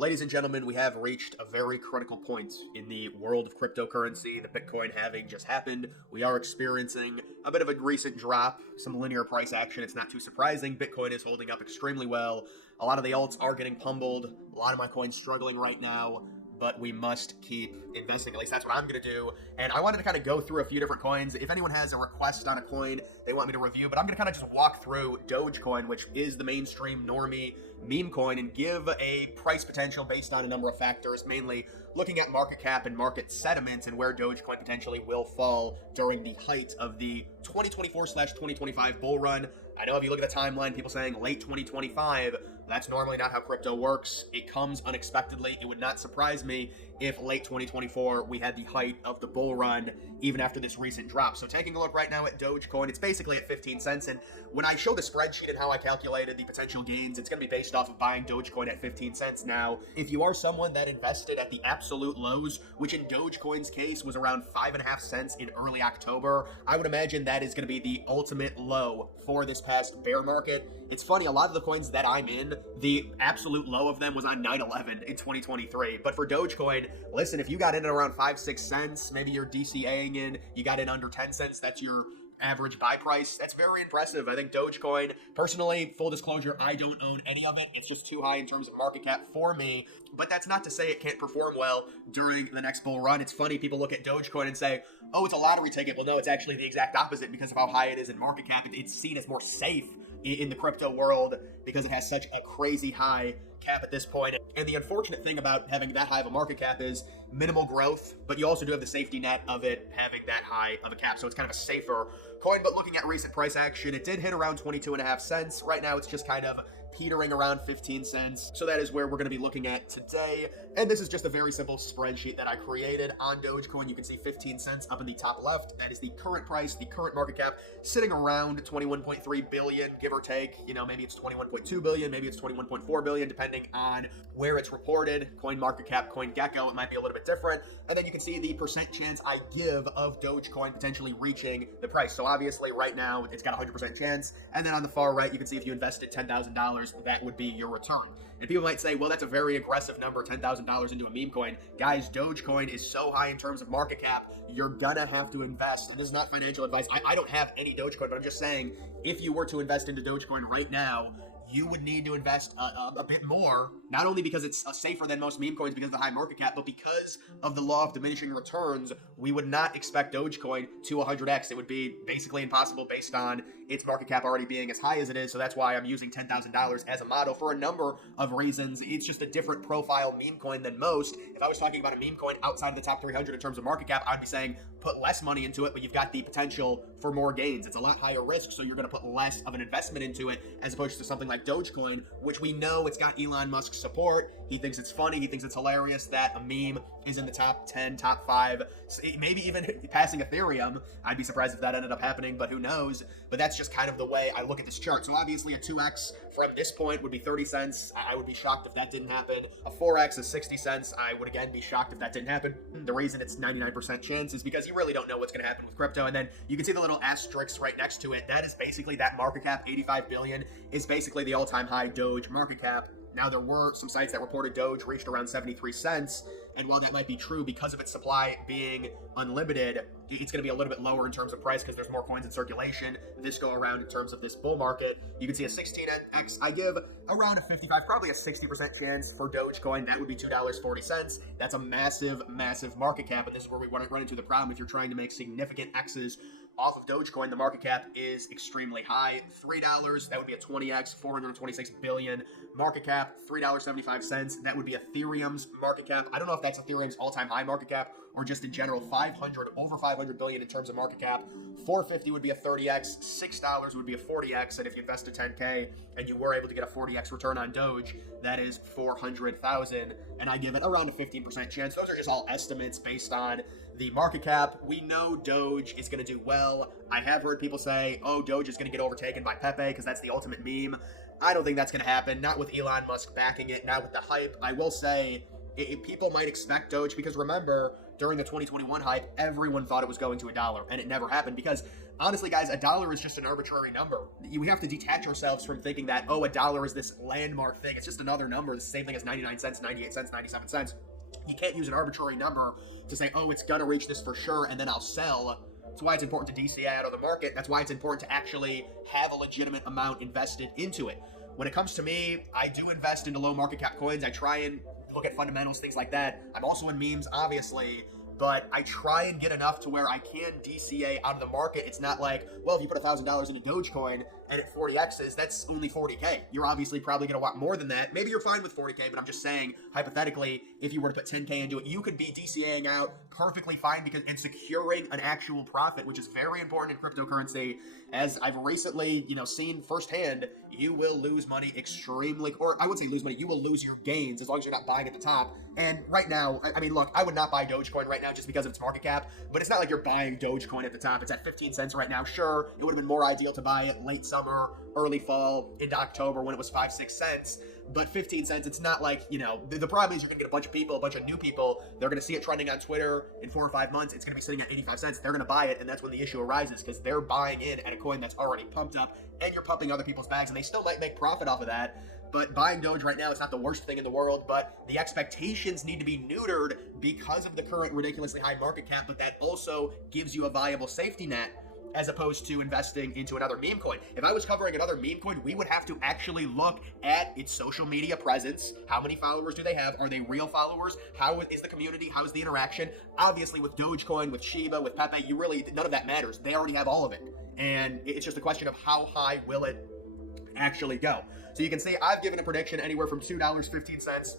Ladies and gentlemen, we have reached a very critical point in the world of cryptocurrency. The Bitcoin halving just happened. We are experiencing a bit of a recent drop, some linear price action. It's not too surprising. Bitcoin is holding up extremely well. A lot of the alts are getting pummeled. A lot of my coins struggling right now, but we must keep investing. At least that's what I'm going to do. And I wanted to kind of go through a few different coins. If anyone has a request on a coin they want me to review, but I'm going to kind of just walk through Dogecoin, which is the mainstream normie meme coin, and give a price potential based on a number of factors, mainly looking at market cap and market sentiment and where Dogecoin potentially will fall during the height of the 2024/2025 bull run. I know if you look at the timeline, people saying late 2025, that's normally not how crypto works. It comes unexpectedly. It would not surprise me if late 2024 we had the height of the bull run, even after this recent drop. So taking a look right now at Dogecoin, it's basically at 15 cents. And when I show the spreadsheet and how I calculated the potential gains, it's going to be based off of buying Dogecoin at 15 cents. Now, if you are someone that invested at the absolute lows, which in Dogecoin's case was around 5.5 cents in early October, I would imagine that is going to be the ultimate low for this past bear market. It's funny, a lot of the coins that I'm in, the absolute low of them was on 9/11 in 2023. But for Dogecoin, listen, if you got in at around 5-6 cents, maybe you're DCAing in, you got in under 10 cents, that's your average buy price. That's very impressive. I think Dogecoin, personally, full disclosure, I don't own any of it. It's just too high in terms of market cap for me. But that's not to say it can't perform well during the next bull run. It's funny, people look at Dogecoin and say, oh, it's a lottery ticket. Well, no, it's actually the exact opposite because of how high it is in market cap. It's seen as more safe in the crypto world because it has such a crazy high cap at this point. And the unfortunate thing about having that high of a market cap is minimal growth, but you also do have the safety net of it having that high of a cap. So it's kind of a safer coin. But looking at recent price action, it did hit around 22.5 cents. Right now, it's just kind of petering around 15 cents. So that is where we're going to be looking at today. And this is just a very simple spreadsheet that I created on Dogecoin. You can see 15 cents up in the top left. That is the current price, the current market cap, sitting around 21.3 billion, give or take. You know, maybe it's 21.2 billion, maybe it's 21.4 billion, depending on where it's reported. Coin market cap, CoinGecko, it might be a little bit different. And then you can see the percent chance I give of Dogecoin potentially reaching the price. So obviously right now it's got a 100% chance. And then on the far right, you can see if you invested $10,000, that would be your return. And people might say, well, that's a very aggressive number, $10,000 into a meme coin. Guys, Dogecoin is so high in terms of market cap, you're gonna have to invest. And this is not financial advice. I don't have any Dogecoin, but I'm just saying, if you were to invest into Dogecoin right now, you would need to invest a bit more, not only because it's safer than most meme coins because of the high market cap, but because of the law of diminishing returns. We would not expect Dogecoin to 100x. It would be basically impossible based on its market cap already being as high as it is. So that's why I'm using $10,000 as a model for a number of reasons. It's just a different profile meme coin than most. If I was talking about a meme coin outside of the top 300 in terms of market cap, I'd be saying put less money into it, but you've got the potential for more gains. It's a lot higher risk, so you're going to put less of an investment into it as opposed to something like Dogecoin, which we know it's got Elon Musk's support. He thinks it's funny. He thinks it's hilarious that a meme is in the top 10, top 5, maybe even passing Ethereum. I'd be surprised if that ended up happening, but who knows? But that's just kind of the way I look at this chart. So obviously a 2x from this point would be 30 cents. I would be shocked if that didn't happen. A 4x is 60 cents. I would again be shocked if that didn't happen. The reason it's 99% chance is because you really don't know what's going to happen with crypto. And then you can see the little asterisks right next to it. That is basically that market cap, 85 billion, is basically the all-time high Doge market cap. Now, there were some sites that reported Doge reached around 73 cents, and while that might be true, because of its supply being unlimited, it's going to be a little bit lower in terms of price because there's more coins in circulation this go around in terms of this bull market. You can see a 16x. I give around a 55, probably a 60% chance for Dogecoin. That would be $2.40. That's a massive, massive market cap, and this is where we want to run into the problem if you're trying to make significant X's off of Dogecoin. The market cap is extremely high. $3, that would be a 20x, 426 billion market cap. $3.75, that would be Ethereum's market cap. I don't know if that's Ethereum's all-time high market cap or just in general. Over 500 billion in terms of market cap. $4.50 would be a 30x. $6 would be a 40x. And if you invested 10K and you were able to get a 40x return on Doge, that is 400,000. And I give it around a 15% chance. Those are just all estimates based on the market cap. We know Doge is going to do well. I have heard people say, oh, Doge is going to get overtaken by Pepe because that's the ultimate meme. I don't think that's going to happen. Not with Elon Musk backing it, not with the hype. I will say people might expect Doge because remember, during the 2021 hype, everyone thought it was going to $1, and it never happened because, honestly, guys, $1 is just an arbitrary number. We have to detach ourselves from thinking that, oh, $1 is this landmark thing. It's just another number. It's the same thing as 99 cents, 98 cents, 97 cents. You can't use an arbitrary number to say, oh, it's going to reach this for sure, and then I'll sell. That's why it's important to DCA out of the market. That's why it's important to actually have a legitimate amount invested into it. When it comes to me, I do invest into low market cap coins. I try and look at fundamentals, things like that. I'm also in memes, obviously, but I try and get enough to where I can DCA out of the market. It's not like, well, if you put $1,000 into Dogecoin and at 40x's, that's only 40K. You're obviously probably going to want more than that. Maybe you're fine with 40K, but I'm just saying, hypothetically, if you were to put 10K into it, you could be DCAing out perfectly fine and securing an actual profit, which is very important in cryptocurrency. As I've recently, seen firsthand, you will lose money extremely, or I wouldn't say lose money, you will lose your gains as long as you're not buying at the top. And right now, I mean, look, I would not buy Dogecoin right now just because of its market cap, but it's not like you're buying Dogecoin at the top. It's at 15 cents right now. Sure, it would have been more ideal to buy it late summer, early fall, into October when it was 5-6 cents, but 15 cents, it's not like, the problem is you're going to get a bunch of people, a bunch of new people, they're going to see it trending on Twitter in 4 or 5 months, it's going to be sitting at 85 cents, they're going to buy it, and that's when the issue arises, because they're buying in at a coin that's already pumped up, and you're pumping other people's bags, and they still might make profit off of that. But buying Doge right now is not the worst thing in the world, but the expectations need to be neutered because of the current ridiculously high market cap, but that also gives you a viable safety net as opposed to investing into another meme coin. If I was covering another meme coin, we would have to actually look at its social media presence. How many followers do they have? Are they real followers? How is the community? How is the interaction? Obviously, with Dogecoin, with Shiba, with Pepe, none of that matters. They already have all of it. And it's just a question of how high will it actually go. So you can see I've given a prediction anywhere from $2.15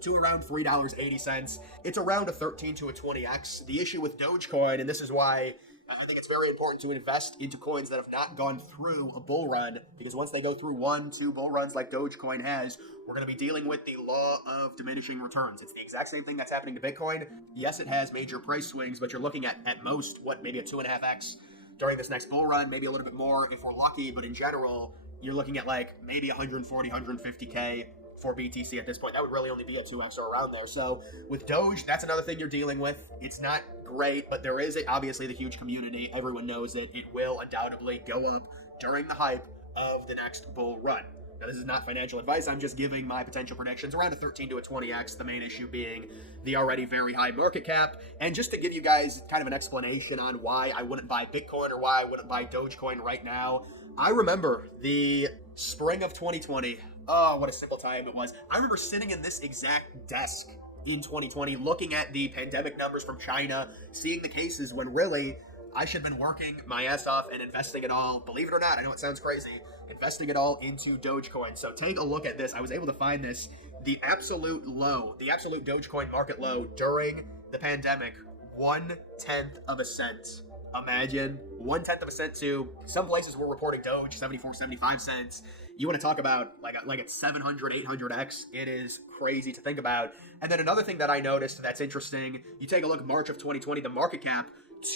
to around $3.80. It's around a 13 to a 20x. The issue with Dogecoin, and this is why I think it's very important to invest into coins that have not gone through a bull run, because once they go through 1-2 bull runs like Dogecoin has, we're going to be dealing with the law of diminishing returns. It's the exact same thing that's happening to Bitcoin. Yes, it has major price swings, but you're looking at most, maybe a 2.5x during this next bull run, maybe a little bit more if we're lucky, but in general, you're looking at like maybe 140, 150K for BTC at this point. That would really only be a 2x or around there. So with Doge, that's another thing you're dealing with. It's not great, but there is obviously the huge community. Everyone knows it. It will undoubtedly go up during the hype of the next bull run. Now, this is not financial advice. I'm just giving my potential predictions around a 13 to a 20x, the main issue being the already very high market cap. And just to give you guys kind of an explanation on why I wouldn't buy Bitcoin or why I wouldn't buy Dogecoin right now, I remember the spring of 2020. Oh, what a simple time it was. I remember sitting in this exact desk in 2020, looking at the pandemic numbers from China, seeing the cases when really I should have been working my ass off and investing it all, believe it or not, I know it sounds crazy, investing it all into Dogecoin. So take a look at this. I was able to find this, the absolute Dogecoin market low during the pandemic, 1/10 of a cent. Imagine 1/10 of a cent to some places were reporting Doge 74, 75 cents. You want to talk about like it's 700, 800x. It is crazy to think about. And then another thing that I noticed that's interesting, you take a look at March of 2020, the market cap,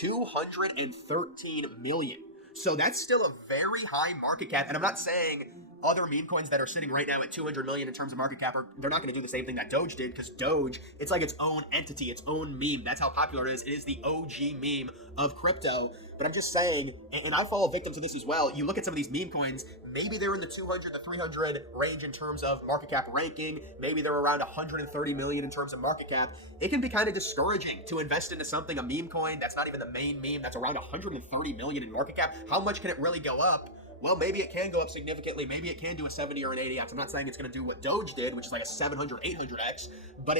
213 million. So that's still a very high market cap. And I'm not saying other meme coins that are sitting right now at 200 million in terms of market cap, they're not going to do the same thing that Doge did, because Doge, it's like its own entity, its own meme. That's how popular it is. It is the OG meme of crypto. But I'm just saying, and I fall victim to this as well, you look at some of these meme coins, maybe they're in the 200 to 300 range in terms of market cap ranking, maybe they're around 130 million in terms of market cap. It can be kind of discouraging to invest into something, a meme coin that's not even the main meme, that's around 130 million in market cap. How much can it really go up? Well, maybe it can go up significantly. Maybe it can do a 70 or an 80x. I'm not saying it's going to do what Doge did, which is like a 700, 800x, but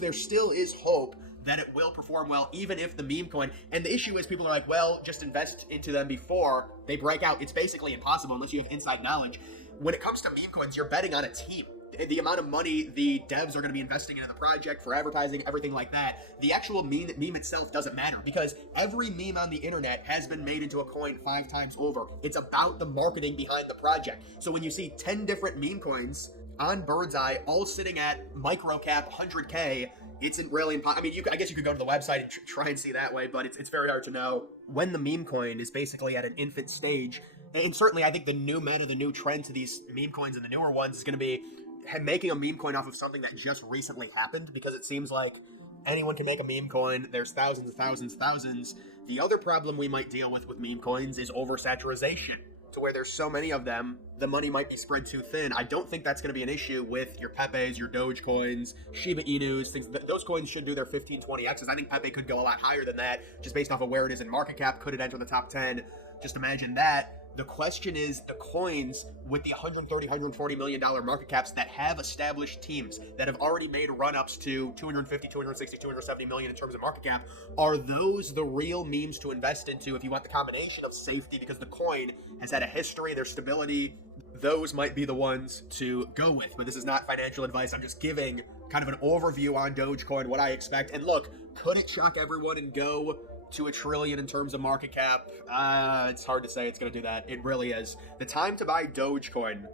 there still is hope that it will perform well, even if the meme coin, and the issue is people are like, well, just invest into them before they break out. It's basically impossible unless you have inside knowledge. When it comes to meme coins, you're betting on a team. The amount of money the devs are going to be investing into the project for advertising, everything like that, the actual meme itself doesn't matter, because every meme on the internet has been made into a coin 5 times over. It's about the marketing behind the project. So when you see 10 different meme coins on Bird's Eye, all sitting at micro cap 100K, it's really impossible. I mean, I guess you could go to the website and try and see that way, but it's very hard to know when the meme coin is basically at an infant stage. And certainly, I think the new meta, the new trend to these meme coins and the newer ones is going to be making a meme coin off of something that just recently happened, because it seems like Anyone can make a meme coin. There's thousands and thousands and thousands. The other problem we might deal with meme coins is oversaturation, to where there's so many of them, the money might be spread too thin. I don't think that's going to be an issue with your Pepes, your Doge coins, Shiba Inus, things. Those coins should do their 15, 20x's. I think Pepe could go a lot higher than that, just based off of where it is in market cap. Could it enter the top 10? Just imagine that. The question is the coins with the $130, $140 million market caps that have established teams that have already made run-ups to 250, 260, 270 million in terms of market cap. Are those the real memes to invest into if you want the combination of safety, because the coin has had a history, their stability? Those might be the ones to go with. But this is not financial advice. I'm just giving kind of an overview on Dogecoin, what I expect. And look, could it shock everyone and go to $1 trillion in terms of market cap? It's hard to say it's going to do that. It really is. The time to buy Dogecoin,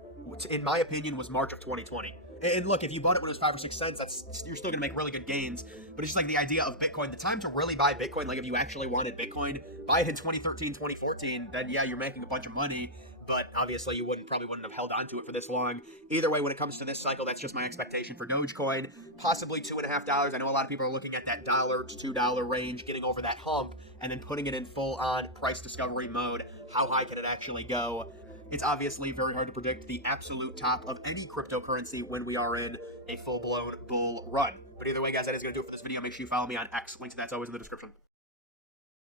in my opinion, was March of 2020. And look, if you bought it when it was 5 or 6 cents, you're still going to make really good gains. But it's just like the idea of Bitcoin. The time to really buy Bitcoin, like if you actually wanted Bitcoin, buy it in 2013, 2014. Then yeah, you're making a bunch of money. But obviously you probably wouldn't have held on to it for this long. Either way, when it comes to this cycle, that's just my expectation for Dogecoin. Possibly $2.50. I know a lot of people are looking at that $1 to $2 range, getting over that hump, and then putting it in full-on price discovery mode. How high can it actually go? It's obviously very hard to predict the absolute top of any cryptocurrency when we are in a full-blown bull run. But either way, guys, that is going to do it for this video. Make sure you follow me on X. Link to that's always in the description.